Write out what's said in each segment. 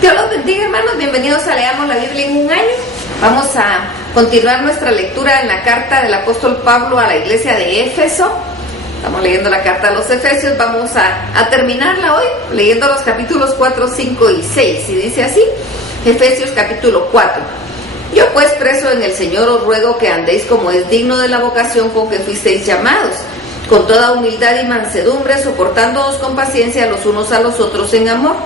Dios los bendiga, hermanos. Bienvenidos a Leamos la Biblia en un año. Vamos a continuar nuestra lectura en la carta del apóstol Pablo a la iglesia de Éfeso. Estamos leyendo la carta a los Efesios. Vamos a terminarla hoy leyendo los capítulos 4, 5 y 6. Y dice así, Efesios capítulo 4. Yo pues, preso en el Señor, os ruego que andéis como es digno de la vocación con que fuisteis llamados, con toda humildad y mansedumbre, soportándoos con paciencia los unos a los otros en amor,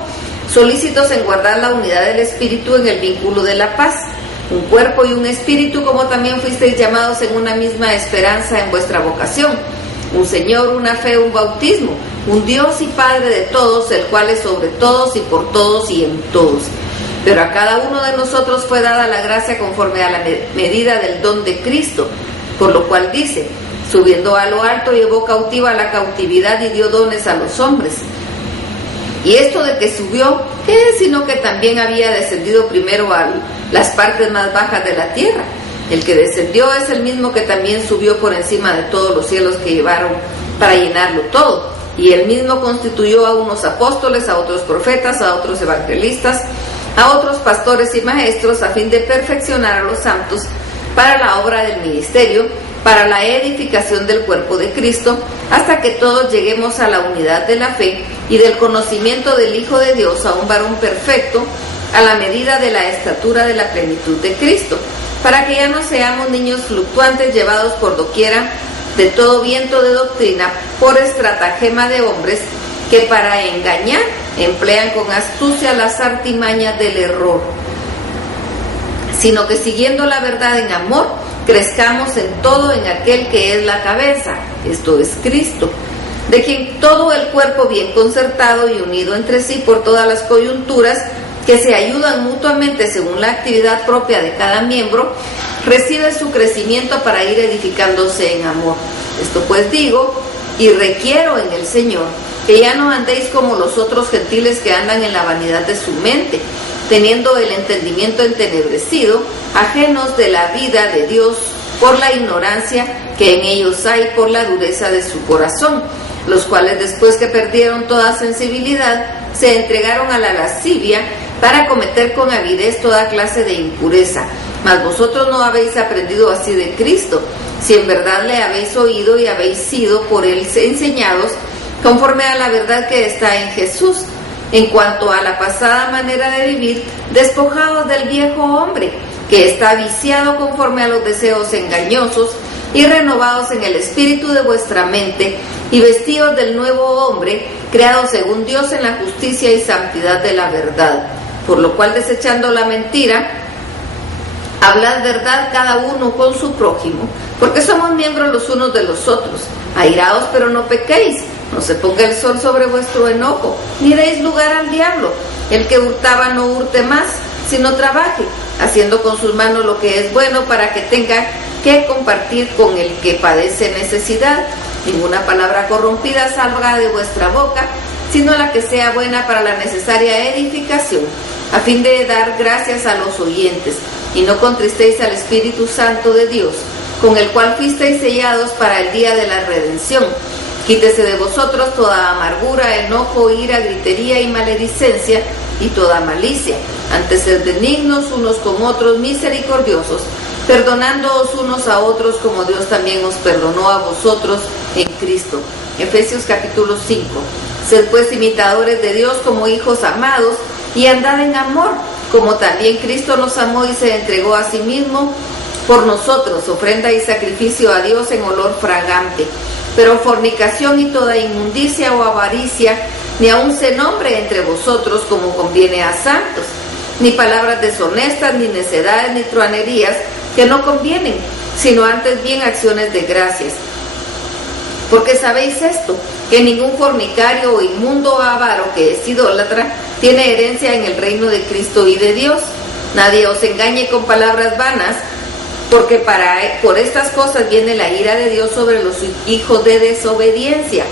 solícitos en guardar la unidad del Espíritu en el vínculo de la paz, un cuerpo y un espíritu, como también fuisteis llamados en una misma esperanza en vuestra vocación, un Señor, una fe, un bautismo, un Dios y Padre de todos, el cual es sobre todos y por todos y en todos. Pero a cada uno de nosotros fue dada la gracia conforme a la medida del don de Cristo, por lo cual dice, subiendo a lo alto llevó cautiva la cautividad y dio dones a los hombres. Y esto de que subió, ¿qué es? Sino que también había descendido primero a las partes más bajas de la tierra. El que descendió es el mismo que también subió por encima de todos los cielos que llevaron para llenarlo todo. Y él mismo constituyó a unos apóstoles, a otros profetas, a otros evangelistas, a otros pastores y maestros, a fin de perfeccionar a los santos para la obra del ministerio, para la edificación del cuerpo de Cristo, hasta que todos lleguemos a la unidad de la fe y del conocimiento del Hijo de Dios, a un varón perfecto, a la medida de la estatura de la plenitud de Cristo, para que ya no seamos niños fluctuantes llevados por doquiera de todo viento de doctrina, por estratagema de hombres que para engañar emplean con astucia las artimañas del error, sino que siguiendo la verdad en amor, crezcamos en todo en aquel que es la cabeza, esto es Cristo, de quien todo el cuerpo bien concertado y unido entre sí por todas las coyunturas, que se ayudan mutuamente según la actividad propia de cada miembro, recibe su crecimiento para ir edificándose en amor. Esto pues digo, y requiero en el Señor, que ya no andéis como los otros gentiles que andan en la vanidad de su mente, teniendo el entendimiento entenebrecido, ajenos de la vida de Dios por la ignorancia que en ellos hay por la dureza de su corazón, los cuales después que perdieron toda sensibilidad, se entregaron a la lascivia para cometer con avidez toda clase de impureza. Mas vosotros no habéis aprendido así de Cristo, si en verdad le habéis oído y habéis sido por él enseñados, conforme a la verdad que está en Jesús. En cuanto a la pasada manera de vivir, despojados del viejo hombre, que está viciado conforme a los deseos engañosos, y renovados en el espíritu de vuestra mente, y vestidos del nuevo hombre, creado según Dios en la justicia y santidad de la verdad. Por lo cual, desechando la mentira, hablad verdad cada uno con su prójimo, porque somos miembros los unos de los otros. Airaos, pero no pequéis. No se ponga el sol sobre vuestro enojo, ni deis lugar al diablo. El que hurtaba no hurte más, sino trabaje, haciendo con sus manos lo que es bueno, para que tenga que compartir con el que padece necesidad. Ninguna palabra corrompida salga de vuestra boca, sino la que sea buena para la necesaria edificación, a fin de dar gracias a los oyentes. Y no contristéis al Espíritu Santo de Dios, con el cual fuisteis sellados para el día de la redención. Quítese de vosotros toda amargura, enojo, ira, gritería y maledicencia, y toda malicia. Antes sed benignos unos con otros, misericordiosos, perdonándoos unos a otros como Dios también os perdonó a vosotros en Cristo. Efesios capítulo 5. Sed pues imitadores de Dios como hijos amados, y andad en amor, como también Cristo nos amó y se entregó a sí mismo por nosotros, ofrenda y sacrificio a Dios en olor fragante. Pero fornicación y toda inmundicia o avaricia, ni aun se nombre entre vosotros como conviene a santos, ni palabras deshonestas, ni necedades, ni truanerías, que no convienen, sino antes bien acciones de gracias. Porque sabéis esto, que ningún fornicario o inmundo o avaro que es idólatra tiene herencia en el reino de Cristo y de Dios. Nadie os engañe con palabras vanas, porque por estas cosas viene la ira de Dios sobre los hijos de desobediencia.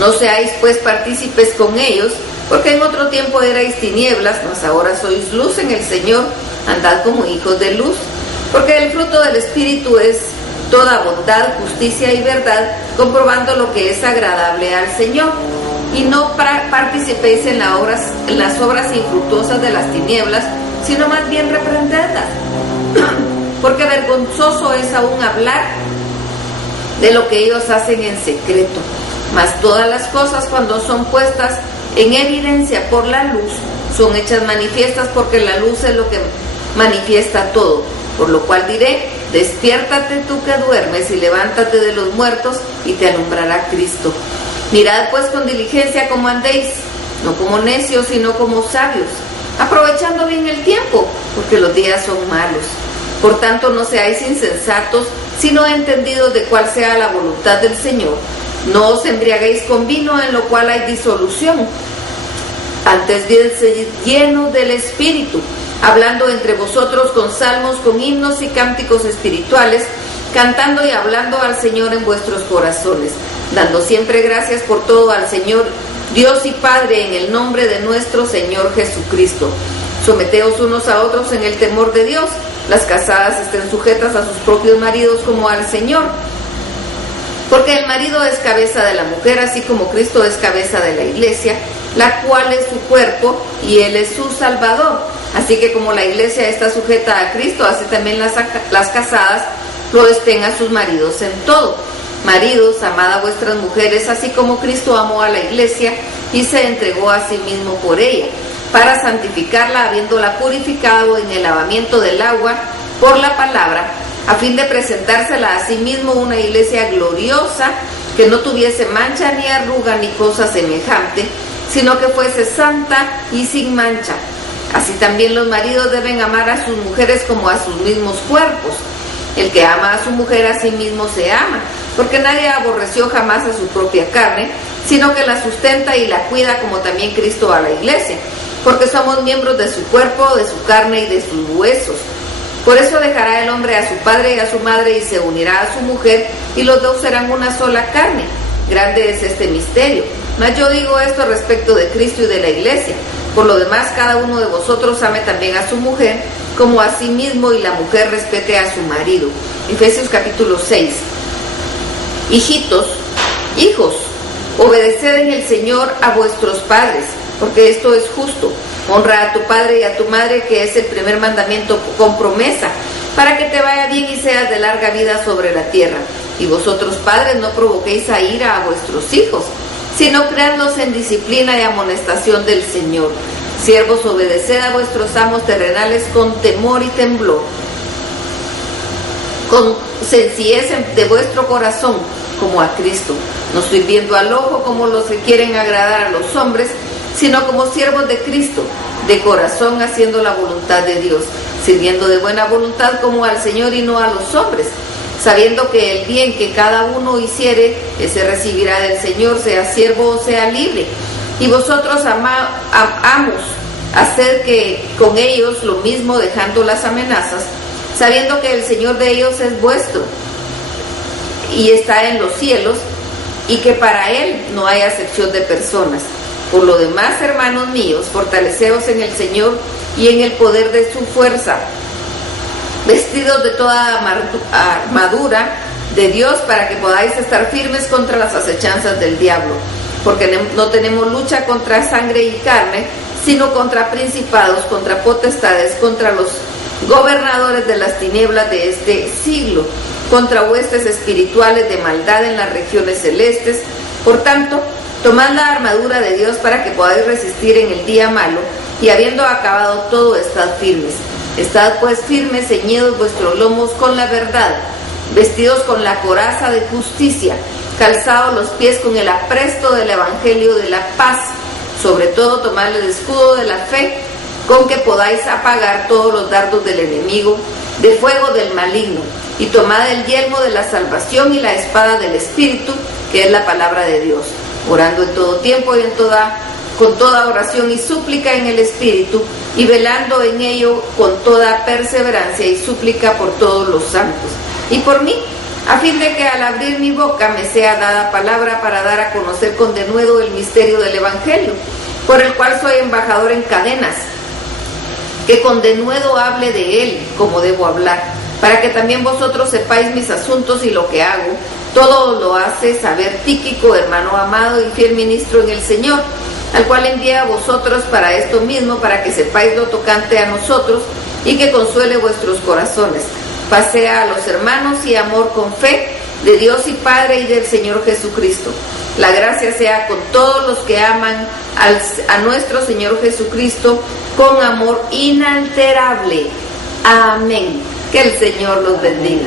No seáis pues partícipes con ellos, porque en otro tiempo erais tinieblas, mas ahora sois luz en el Señor. Andad como hijos de luz, porque el fruto del Espíritu es toda bondad, justicia y verdad, comprobando lo que es agradable al Señor. y no participéis en las obras infructuosas de las tinieblas, sino más bien reprendedlas. Porque vergonzoso es aún hablar de lo que ellos hacen en secreto. Mas todas las cosas, cuando son puestas en evidencia por la luz, son hechas manifiestas, porque la luz es lo que manifiesta todo. Por lo cual diré: despiértate tú que duermes, y levántate de los muertos, y te alumbrará Cristo. Mirad pues con diligencia cómo andéis, no como necios, sino como sabios, aprovechando bien el tiempo, porque los días son malos. Por tanto, no seáis insensatos, sino entendidos de cuál sea la voluntad del Señor. No os embriaguéis con vino, en lo cual hay disolución, antes bien sed llenos del Espíritu, hablando entre vosotros con salmos, con himnos y cánticos espirituales, cantando y hablando al Señor en vuestros corazones, dando siempre gracias por todo al Señor Dios y Padre, en el nombre de nuestro Señor Jesucristo. Someteos unos a otros en el temor de Dios. Las casadas estén sujetas a sus propios maridos como al Señor, porque el marido es cabeza de la mujer, así como Cristo es cabeza de la iglesia, la cual es su cuerpo, y Él es su Salvador. Así que como la iglesia está sujeta a Cristo, así también las casadas lo estén a sus maridos en todo. Maridos, amad a vuestras mujeres, así como Cristo amó a la iglesia y se entregó a sí mismo por ella, para santificarla, habiéndola purificado en el lavamiento del agua por la palabra, a fin de presentársela a sí mismo una iglesia gloriosa, que no tuviese mancha ni arruga ni cosa semejante, sino que fuese santa y sin mancha. Así también los maridos deben amar a sus mujeres como a sus mismos cuerpos. El que ama a su mujer, a sí mismo se ama, porque nadie aborreció jamás a su propia carne, sino que la sustenta y la cuida, como también Cristo a la iglesia, porque somos miembros de su cuerpo, de su carne y de sus huesos. Por eso dejará el hombre a su padre y a su madre, y se unirá a su mujer, y los dos serán una sola carne. Grande es este misterio. Mas yo digo esto respecto de Cristo y de la iglesia. Por lo demás, cada uno de vosotros ame también a su mujer como a sí mismo, y la mujer respete a su marido. Efesios capítulo 6. Hijitos, hijos, obedeced en el Señor a vuestros padres, porque esto es justo. Honra a tu padre y a tu madre, que es el primer mandamiento con promesa, para que te vaya bien y seas de larga vida sobre la tierra. Y vosotros, padres, no provoquéis a ira a vuestros hijos, sino criadlos en disciplina y amonestación del Señor. Siervos, obedeced a vuestros amos terrenales con temor y temblor, con sencillez de vuestro corazón, como a Cristo, no sirviendo al ojo como los que quieren agradar a los hombres, sino como siervos de Cristo, de corazón, haciendo la voluntad de Dios, sirviendo de buena voluntad como al Señor y no a los hombres, sabiendo que el bien que cada uno hiciere, ese recibirá del Señor, sea siervo o sea libre. Y vosotros, amos, haced que con ellos lo mismo, dejando las amenazas, sabiendo que el Señor de ellos es vuestro y está en los cielos, y que para Él no hay acepción de personas. Por lo demás, hermanos míos, fortaleceos en el Señor y en el poder de su fuerza, vestidos de toda armadura de Dios, para que podáis estar firmes contra las acechanzas del diablo, porque no tenemos lucha contra sangre y carne, sino contra principados, contra potestades, contra los gobernadores de las tinieblas de este siglo, contra huestes espirituales de maldad en las regiones celestes. Por tanto, tomad la armadura de Dios para que podáis resistir en el día malo, y habiendo acabado todo, estad firmes. Estad pues firmes, ceñidos vuestros lomos con la verdad, vestidos con la coraza de justicia, calzados los pies con el apresto del evangelio de la paz. Sobre todo, tomad el escudo de la fe, con que podáis apagar todos los dardos del enemigo, de fuego del maligno, y tomad el yelmo de la salvación y la espada del Espíritu, que es la palabra de Dios, orando en todo tiempo y con toda oración y súplica en el Espíritu, y velando en ello con toda perseverancia y súplica por todos los santos, y por mí, a fin de que al abrir mi boca me sea dada palabra para dar a conocer con denuedo el misterio del Evangelio, por el cual soy embajador en cadenas, que con denuedo hable de él como debo hablar, para que también vosotros sepáis mis asuntos y lo que hago. Todo lo hace saber Tíquico, hermano amado y fiel ministro en el Señor, al cual envía a vosotros para esto mismo, para que sepáis lo tocante a nosotros y que consuele vuestros corazones. Pasea a los hermanos y amor con fe de Dios y Padre y del Señor Jesucristo. La gracia sea con todos los que aman a nuestro Señor Jesucristo con amor inalterable. Amén. Que el Señor los bendiga.